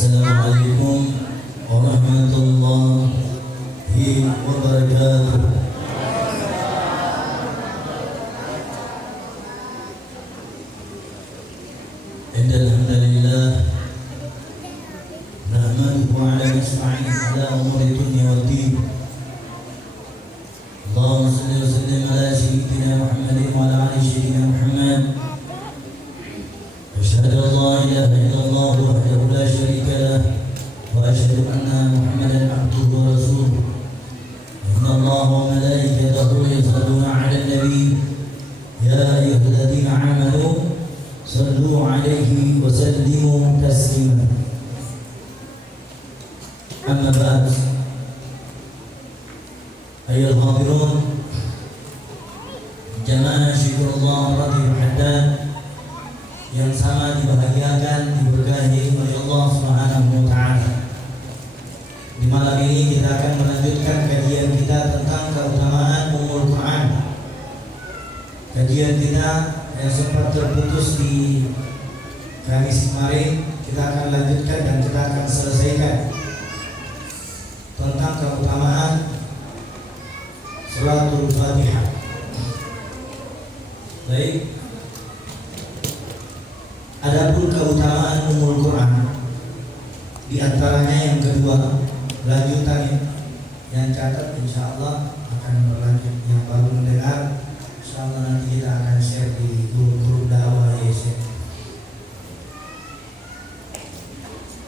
Assalamualaikum warahmatullahi wabarakatuh. Innal hamdalillah nahmaduhu wa nasta'inuhu ala umuri dunya waddin. Allahumma shalli wa sallim ala sayyidina Muhammadin wa ala ali sayyidina Muhammad. Asyhadu an la ilaha illallah wahdahu la syarika lah wa asyhadu anna Muhammadan abduhu wa rasuluh. Inna Allaha wa malaikatahu yusalluna 'alan nabi ya ayyuhalladzina amanu sallu 'alaihi wa sallimu taslima. Amma ba'd. Ayyuhal hadirun, jamaah syikrullah radhiyallahu anhu yang sangat dibahagiakan, diberkahi oleh Allah Subhanahu wa taala. Di malam ini kita akan melanjutkan kajian kita tentang keutamaan Ummul Quran. Kajian kita yang sempat terputus di Kamis kemarin, kita akan lanjutkan dan kita akan selesaikan tentang keutamaan Suratul Fatihah. Baik. Adapun keutamaan Ummul Quran, di antaranya yang kedua, lanjutannya yang catat insya Allah akan berlanjut. Yang baru mendengar, insya Allah nanti kita akan share di grup dakwah YC.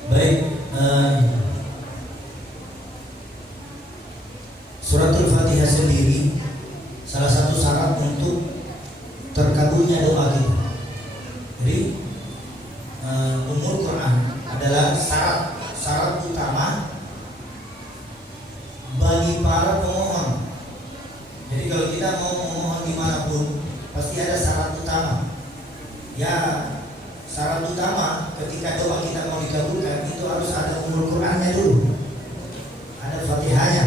Baik, Suratul Fatihah sendiri salah satu syarat untuk terkabulnya doa kita. Jadi Ummul Quran adalah syarat utama bagi para pemohon. Jadi kalau kita mau memohon dimanapun, pasti ada syarat utama. Ya, syarat utama ketika doa kita mau dikabulkan itu harus ada Ummul Qurannya dulu, ada Fatihahnya.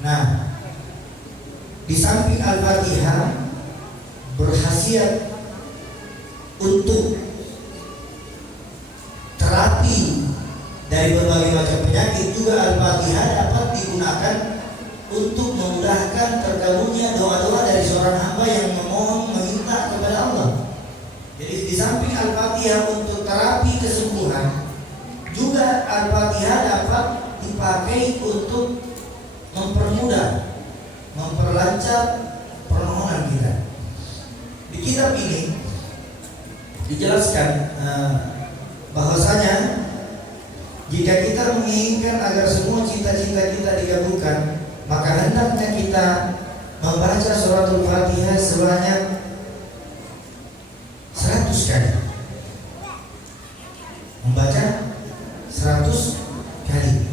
Nah, di samping Al-Fatihah berkhasiat untuk terapi dari berbagai macam penyakit, juga Al-Fatihah dapat digunakan untuk memudahkan terkabulnya doa-doa dari seorang hamba yang memohon meminta kepada Allah. Jadi di samping Al-Fatihah untuk terapi kesembuhan, juga Al-Fatihah dapat dipakai untuk mempermudah, memperlancar permohonan kita. Di kitab ini dijelaskan bahwasanya jika kita menginginkan agar semua cita-cita kita dikabulkan, maka hendaknya kita membaca Suratul Fatihah sebanyak 100 kali. Membaca 100 kali.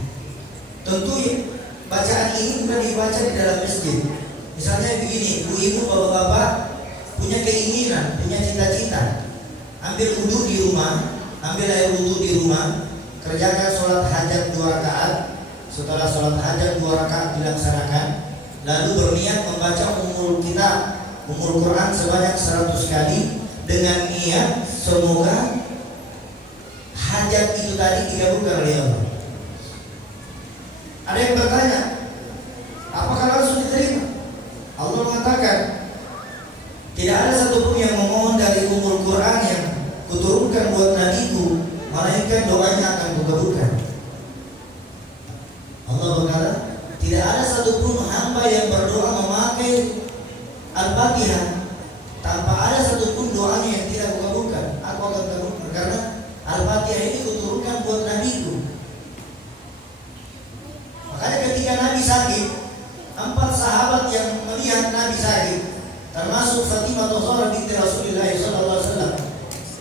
Tentu bacaan ini bukan dibaca di dalam masjid. Misalnya begini, ibu-ibu, bapak-bapak punya keinginan, punya cita-cita, ambil wudhu di rumah, ambil air wudhu di rumah, kerjakan sholat hajat 2 rakaat. Setelah sholat hajat 2 rakaat dilaksanakan, lalu berniat membaca Ummul Quran sebanyak 100 kali dengan niat semoga hajat itu tadi dikabulkan oleh Allah. Ada yang bertanya, apakah langsung diterima? Allah mengatakan, tidak ada satupun yang memohon dari Ummul Quran yang kuturunkan buat nabiku, melainkan doanya akan kukabulkan. Allah berkata, tidak ada satupun hamba yang berdoa memakai Al-Fatihah tanpa ada satupun doanya yang tidak kukabulkan. Aku akan kabulkan karena Al-Fatihah ini kuturunkan buat nabiku. Makanya ketika Nabi sakit, 4 sahabat yang melihat Nabi sakit, termasuk Fatimah Zahra binti Rasulullah SAW,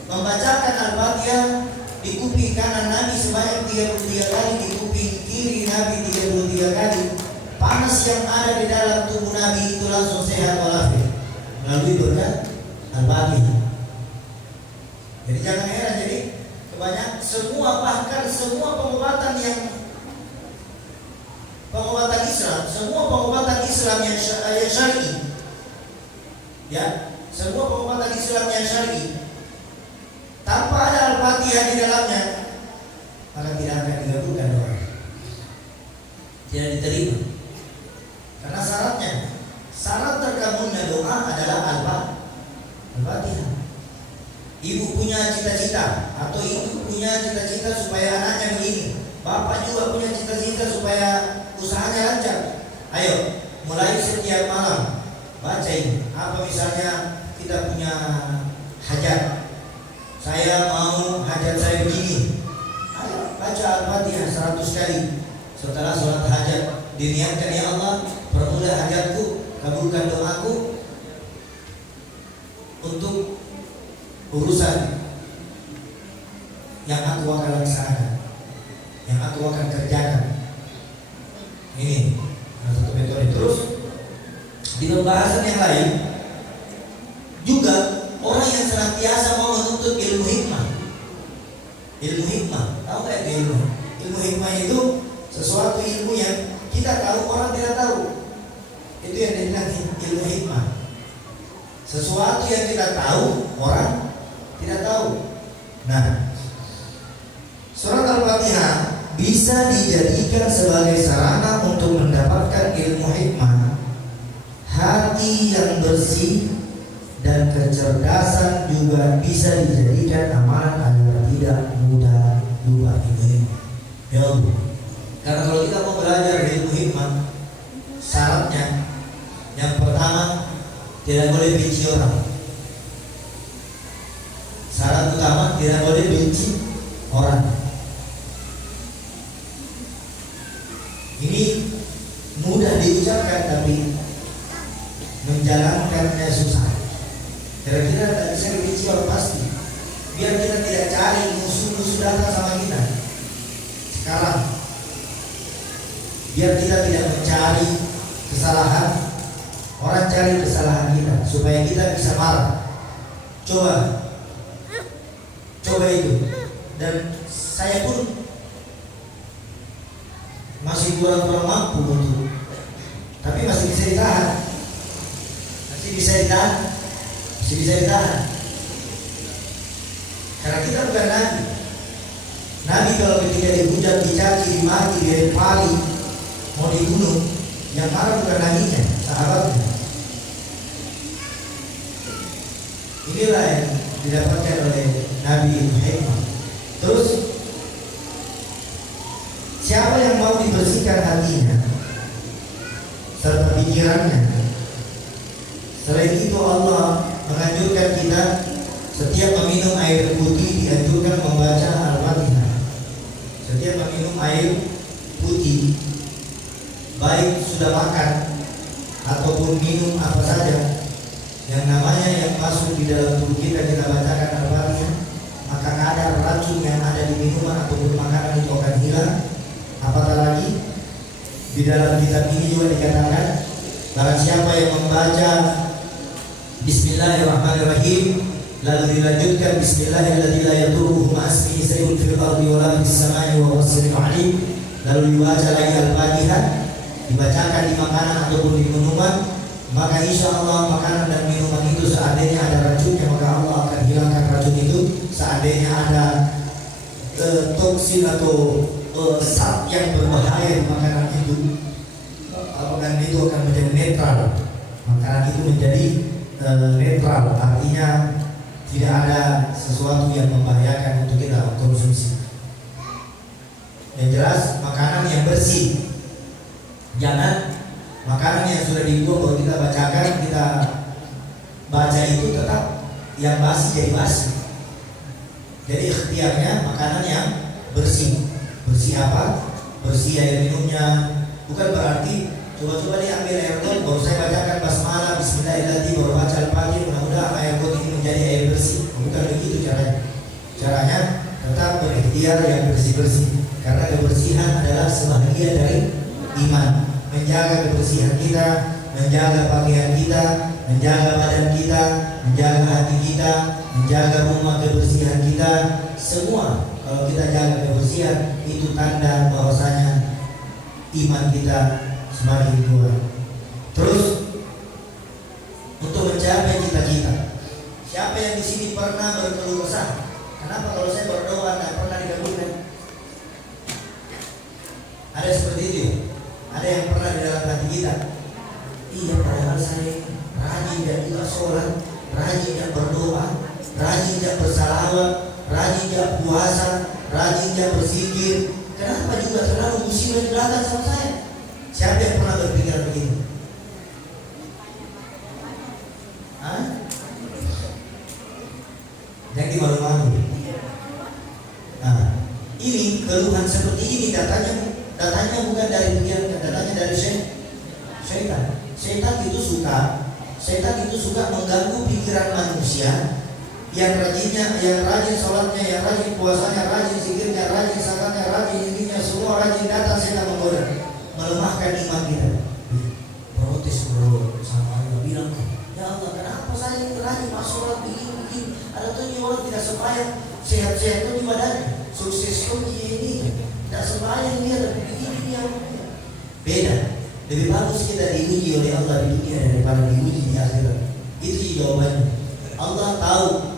membacakan Al-Fatihah di kuping kanan Nabi sebanyak 33 kali, di kuping kiri Nabi 33 kali. Panas yang ada di dalam tubuh Nabi itu langsung sehat walafiat melalui berkat Al-Fatihah. Jadi jangan heran, jadi kebanyakan bahkan semua pengobatan Islam, semua pengobatan Islam yang syar'i, ya, semua pengobatan Islam yang syar'i tanpa ada Al-Fatihah di dalamnya maka tidak akan dikabulkan doa, tidak diterima. Karena syarat terkabulnya doa adalah al-Fatihah. Ibu punya cita-cita atau ibu punya cita-cita supaya anaknya begini, bapak juga punya cita-cita supaya usahanya lancar. Ayo, mulai setiap malam baca ini. Apa misalnya kita punya hajat, saya mau hajat saya begini, ayo baca Al-Fatihah 100 kali. Setelah sholat hajat diniatkan, ya Allah, permudah hajatku, kabulkan doaku untuk urusan yang aku akan laksanakan, yang aku akan kerjakan. Ini satu metode. Terus di pembahasan yang lain juga, orang yang senantiasa mau menuntut ilmu hikmah. Ilmu hikmah, tahu nggak ilmu? Ilmu hikmah itu sesuatu ilmu yang kita tahu orang tidak tahu. Itu yang dibilang ilmu hikmah. Sesuatu yang kita tahu orang tidak tahu. Nah, surat Al-Fatihah bisa dijadikan sebagai sarana untuk mendapatkan ilmu hikmah, hati yang bersih dan kecerdasan juga bisa dijadikan amalan agar tidak mudah lupa ilmu hikmah. Ya Allah. Karena kalau kita mau belajar ilmu hikmah, syaratnya yang pertama tidak boleh benci orang. Syarat utama tidak boleh benci orang. Ini mudah diucapkan tapi menjalankannya susah. Kira-kira tidak bisa dibenci orang pasti. Biar kita tidak cari musuh-musuh datang sama kita. Sekarang biar kita tidak mencari kesalahan, orang cari kesalahan kita supaya kita bisa marah. Coba itu. Dan saya pun masih kurang mampu untuk, tapi masih bisa ditahan. Karena kita bukan nabi. Nabi kalau ketika dihujat, dicaci, dimaki, dilempari, mau dibunuh, yang marah bukan nabinya, sahabatnya. Inilah yang didapatkan oleh Nabi hikmah. Terus siapa yang mau dibersihkan hatinya serta pikirannya? Selain itu Allah menganjurkan kita setiap meminum air putih dianjurkan membaca Al-Fatihah. Setiap meminum air putih, baik sudah makan ataupun minum apa saja, yang namanya yang masuk di dalam tubuh kita bacakan Al-Fatihah, maka kadar racun yang ada di minuman ataupun makanan itu akan hilang. Apatah lagi di dalam kitab ini juga dikatakan, barang siapa yang membaca Bismillahirrahmanirrahim lalu dilanjutkan Bismillahirrahmanirrahim la yadurruhu ma'asmihi shay'un fil ardi wa la fis samai wa huwas samiul alim, lalu dibaca lagi Al-Fatihah, dibacakan di makanan ataupun di minuman, maka insya Allah makanan dan minuman itu seandainya ada racunnya, maka Allah akan hilangkan racun itu. Seandainya ada toksin atau zat yang berbahaya di makanan itu, makanan itu akan menjadi netral. Makanan itu menjadi netral, artinya tidak ada sesuatu yang membahayakan untuk kita konsumsi. Yang jelas makanan yang bersih. Jangan makanan yang sudah dibuang baru kita bacakan, kita baca itu tetap yang basi jadi basi. Jadi ikhtiarnya makanan yang bersih. Bersih apa? Bersih air minumnya. Bukan berarti coba-coba diambil air got baru saya bacakan basmalah bismillahirrahmanirrahim baru baca Al-Fatihah mudah-mudahan air got ini menjadi air bersih. Bukan begitu caranya. Caranya tetap berikhtiar yang bersih-bersih. Karena kebersihan adalah sebahagian dari iman. Menjaga kebersihan kita, menjaga pakaian kita, menjaga badan kita, menjaga hati kita, menjaga rumah kebersihan kita. Semua kalau kita jaga kebersihan itu tanda bahwasanya iman kita semakin kuat. Terus untuk mencapai cita-cita, siapa yang di sini pernah berkeluh kesah? Kenapa kalau saya berdoa tidak pernah dikabulkan? Iya, padahal saya rajin dan juga sholat, rajin dan berdoa, rajin dan bersalawat, rajin dan puasa, rajin dan berzikir. Kenapa juga terlalu musibah di belakang sama saya? Siapa yang pernah berpikir begitu? Hah? Yang dimalu-malu. Nah, ini keluhan seperti ini datanya bukan dari pikiran, datanya dari syaitan. Setan itu suka mengganggu pikiran manusia yang rajin sholatnya, yang rajin puasanya, rajin zikirnya, rajin zakatnya, rajin ininya, semua rajin, datang setan menggoda, melemahkan iman kita. Protes bro sama Allah, bilang, ya Allah kenapa saya ini rajin sholat begini, ada tuh orang tidak sembahyang, sehat-sehat tuh di badannya, sukses tuh ini, tidak sembahyang dia, tapi begini dia. Beda. Lebih bagus kita diuji oleh Allah di dunia daripada diuji di akhirat. Itu jawabannya. Allah tahu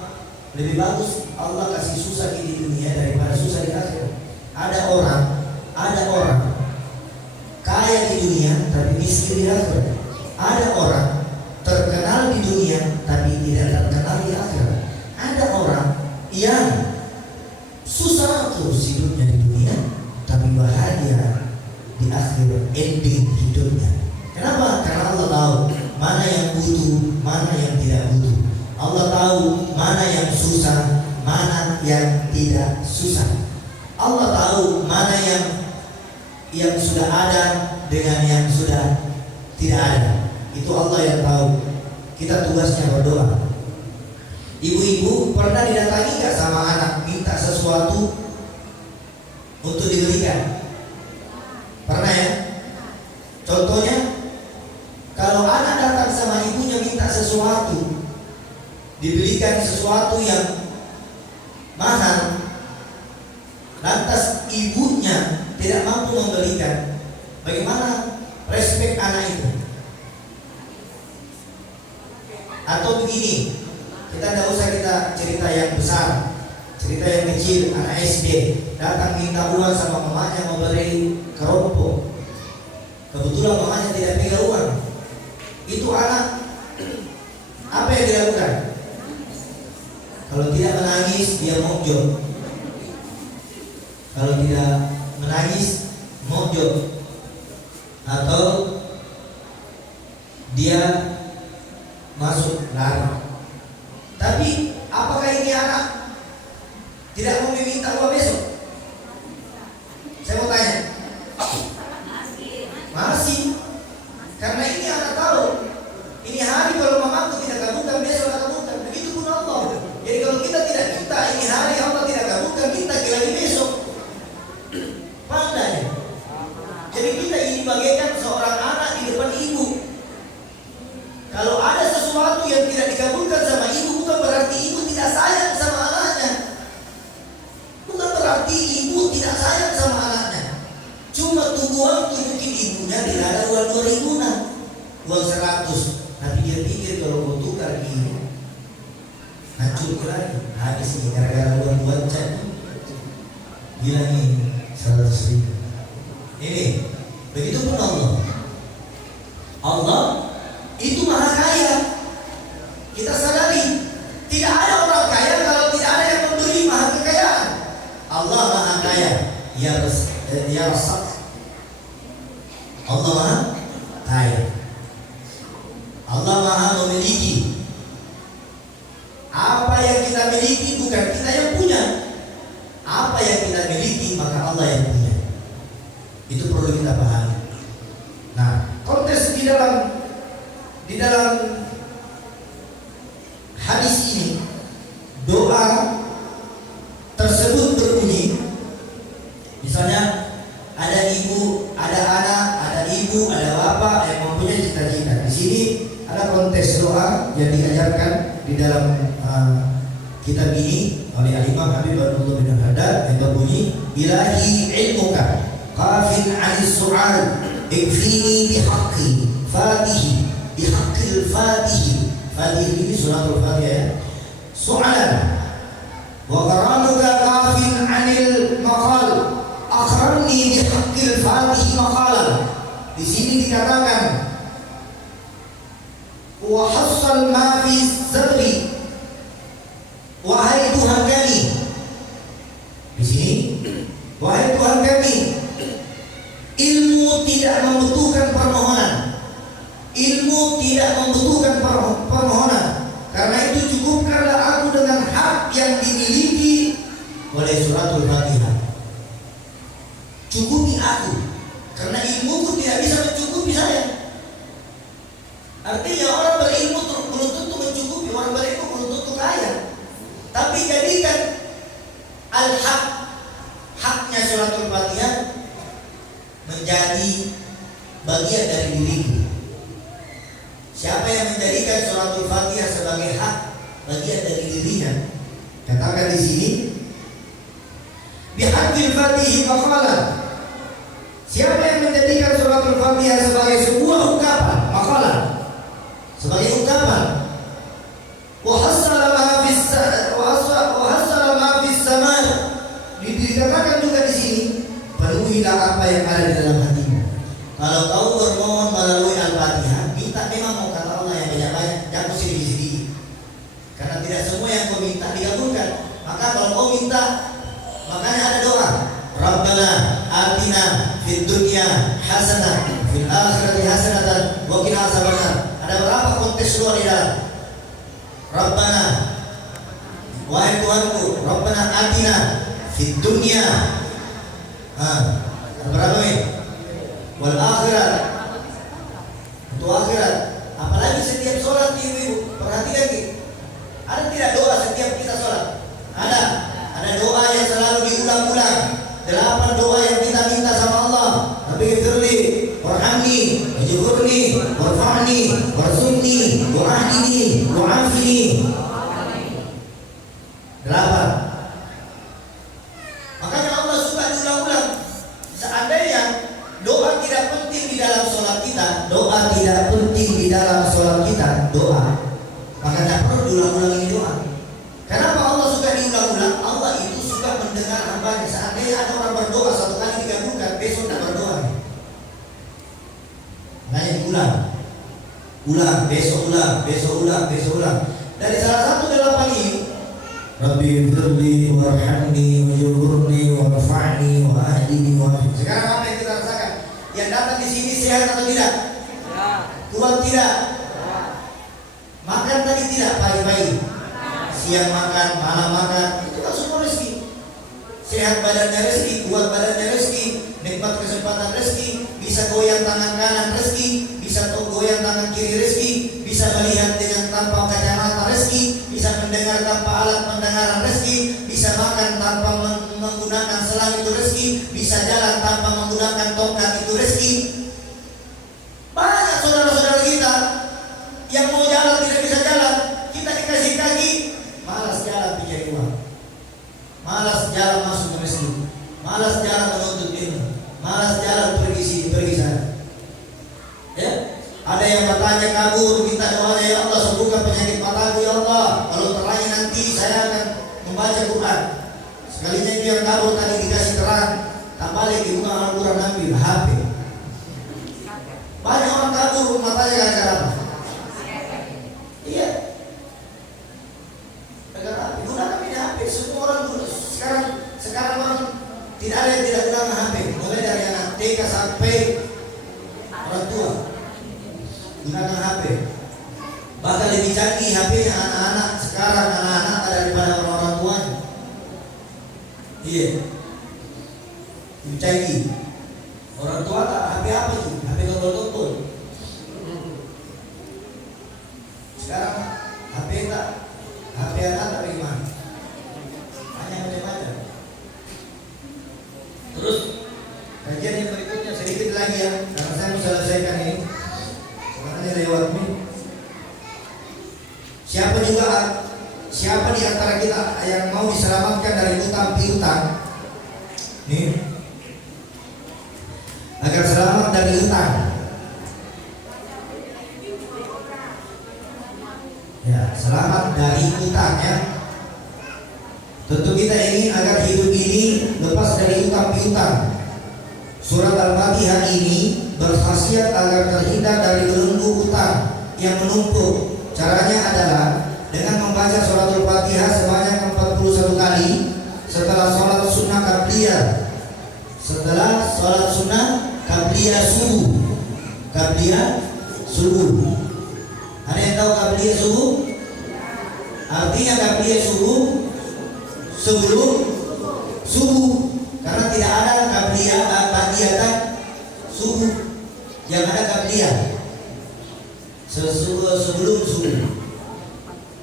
lebih bagus Allah kasih susah di dunia daripada susah di akhirat. Ada orang kaya di dunia tapi miskin di akhirat. Ada orang terkenal di dunia tapi tidak terkenal di akhirat. Ada orang yang susah terus hidupnya di dunia tapi bahagia di akhir ending hidupnya. Kenapa? Karena Allah tahu mana yang butuh, mana yang tidak butuh. Allah tahu mana yang susah, mana yang tidak susah. Allah tahu mana yang sudah ada dengan yang sudah tidak ada. Itu Allah yang tahu. Kita tugasnya berdoa. Ibu-ibu pernah didatangi gak sama anak minta sesuatu untuk dibelikan? Pernah ya? Contohnya, kalau anak datang sama ibunya minta sesuatu, dibelikan sesuatu yang mahal, lantas ibunya tidak mampu membelikan, bagaimana respek anak itu? Atau begini, kita tidak usah kita cerita yang besar, cerita yang kecil, anak SD datang minta uang sama mamanya mau beli keropok. Kebetulan mamanya tidak pegang uang. Itu anak apa yang dilakukan? Kalau tidak menangis dia mojok. Kalau tidak menangis mojok. Atau dia masuk lari. Tapi apakah ini anak tidak mau meminta uang besok? Saya mau tanya. Masih. Karena ini anak tahu, ini hari kalau mamaku tidak kabulkan, besok akan kabulkan. Begitu pun Allah. Jadi kalau kita tidak minta ini hari Allah tidak kabulkan, kita lagi besok. Pandai. Jadi kita ini bagaikan seorang anak di depan ibu. Kalau ada sesuatu yang tidak dikabulkan sama ibu, bukan berarti ibu tidak sayang sama anaknya. Bukan berarti ibu tidak sayang sama anaknya. Cuma tunggu waktu mungkin ibunya tidak ada uang 2000-an, uang 100. Tapi dia pikir kalau mau tukar ini hancur lagi, habis ini gara-gara uang buat cek. Bilang ini 100.000. Ini begitu pun Allah. Allah itu maha kaya. Kita sadari tidak ada orang kaya kalau tidak ada yang memberi maha kekayaan. Allah maha kaya. Ya Rasul. Allah maha kaya. Allah maha memiliki. Apa yang kita miliki bukan kita yang punya. Apa yang kita miliki maka Allah yang punya. Itu perlu kita pahami. Nah, konteks di dalam hadis ini doa tersebut berbunyi, misalnya ada ibu, ada anak, ada ibu, ada bapak yang mempunyai cita-cita. Di sini ada konteks doa yang diajarkan di dalam kitab ini oleh Al-Imam Habib Abdullah bin Haddad yang berbunyi, Ilahi ilmuka qafin 'anis su'al ikfini bihaqqi fatihi bihaqqil fatihi. Fatihi ini suratul Fatihah. Su'alan wa karamuka qafin 'anil maqal akramni bihaqqil fatihi maqalan. Di sini dikatakan wa hassal ma fi sadri. Wahai Tuhan kami. Di sini, wahai Tuhan kami, ilmu tidak membutuhkan permohonan. Ilmu tidak membutuhkan permohonan. Karena itu cukupkanlah aku dengan hak yang dimiliki oleh suratul Fatihah. Cukupi aku, karena ilmuku tidak bisa mencukupi saya. Artinya orang berilmu belum tentu mencukupi, orang berilmu belum tentu kaya. Tapi jadikan al-haq, haknya suratul Fatihah menjadi bagian dari diriku. Siapa yang menjadikan suratul Fatihah sebagai hak bagian dari dirinya, katakan di sini, bihaqqil Fatihi maqalan. Siapa yang menjadikan suratul Fatihah sebagai sebuah ungkapan, maqalan, sebagai ungkapan, wa hassala ma fis sama. Dikatakan juga di sini, penuhilah apa yang ada di dalam hatimu. Kalau kau bermohon melalui Al-Fatihah, minta memang mau kata Allah yang banyak-banyak, jangan sedikit-sedikit. Karena tidak semua yang kau minta dikabulkan. Maka kalau kau minta, makanya ada doa, Rabbana atina fid dunya hasanah fil akhirati hasanatan wa qina azabannar. Ada berapa konteks doa di dalam? Rabbana, wahai Tuhanku, Rabbana atina fid dunya. Ada berapa ini? Wal akhirat, untuk akhirat. Apalagi setiap sholat ibu perhatikan gitu. Ada tidak doa setiap kita sholat? Ada doa yang selalu diulang-ulang. 8 doa yang kita minta sama Allah. Rabbighfirli warhamni wajburni warfa'ni warzuqni wa'ahdini wa'afini. 8. Makanya Allah suka diulang-ulang. Seandainya doa tidak penting di dalam sholat kita, doa, maka tidak perlu diulang-ulang ini doa. Kenapa Allah suka diulang-ulang? Allah itu suka mendengar hambanya. Seandainya ada orang berdoa satu kali dikabulkan, besok tidak berdoa. Makanya diulang, besok ulang. Dari salah satu 8 ini, Rabbighfirli warhamni wajburni warfa'ni wa'ahdini wa'afini. Sekarang apa yang kita rasakan? Yang datang di sini sehat atau tidak? Kuat tidak? Makan tadi tidak pagi-pagi? Siang makan, malam makan, itu kan semua rezeki. Sehat badannya rezeki, kuat badannya rezeki, nikmat kesempatan rezeki, bisa goyang tangan kanan rezeki, bisa goyang tangan kiri rezeki, bisa melihat dengan tanpa kacamata rezeki, bisa mendengar tanpa alat pendengaran rezeki, bisa makan tanpa menggunakan selang itu rezeki, bisa jalan tanpa menggunakan tongkat itu rezeki. Banyak saudara-saudara kita yang mau jalan tidak bisa jalan, kita dikasih kaki, malas jalan mencari uang, malas jalan masuk ke masjid, malas jalan menuntut ilmu, malas jalan pergi sini pergi sana. Ya, ada yang matanya kabur, minta doanya, ya Allah sembuhkan penyakit mataku ya Allah. Kalau terlanya nanti saya akan membaca Quran. Sekalinya itu yang kabur tadi dikasih terang, tak balik di rumah Al-Quran ambil HP. Banyak orang kabur matanya gara-gara apa? Iya. Gara-gara gunakan ini HP. Semua orang sekarang orang tidak ada yang tidak gunakan HP. Mulai dari anak TK sampai orang tua gunakan HP. Bahkan lebih canggih HP-nya anak-anak sekarang, anak-anak daripada orang tuanya. Iya. Lebih canggih. Orang tua tak HP apa tuh? HP tombol-tombol. Sekarang HP tak, HP anak tak bagaimana? Hanya macam-macam. Terus kajian yang berikutnya sedikit lagi ya, karena saya mau selesaikan ini. Makanya lewat ini. Siapa di antara kita yang mau diselamatkan dari hutang piutang? Nih, agar selamat dari hutang. Ya, selamat dari hutang ya. Tentu kita ingin agar hidup ini lepas dari hutang piutang. Surat Al-Fatihah ini berkhasiat agar terhindar dari belenggu hutang. yang menumpuk. Caranya adalah dengan membaca suratul Fatihah sebanyak 41 kali setelah sholat sunnah qabliyah. Setelah sholat sunnah qabliyah subuh. Qabliyah subuh. Ada yang tahu qabliyah subuh? Artinya qabliyah subuh sebelum subuh. Karena tidak ada qabliyah ba'diyatan subuh. Yang ada qabliyah sebelum subuh.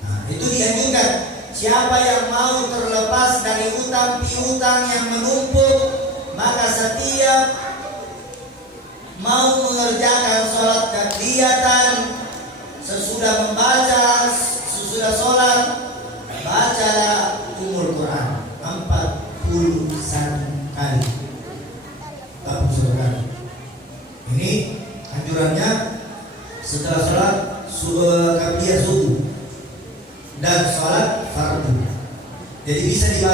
Nah, itu dianjurkan. Siapa yang mau terlepas dari utang piutang yang menumpuk, maka setiap mau mengerjakan sholat qabliyatan sesudah membaca, sesudah sholat, bacalah Ummul Quran 41 kali. 41 kali. Ini anjurannya setelah sholat qabliyah subuh dan sholat fardu. Jadi bisa dibaca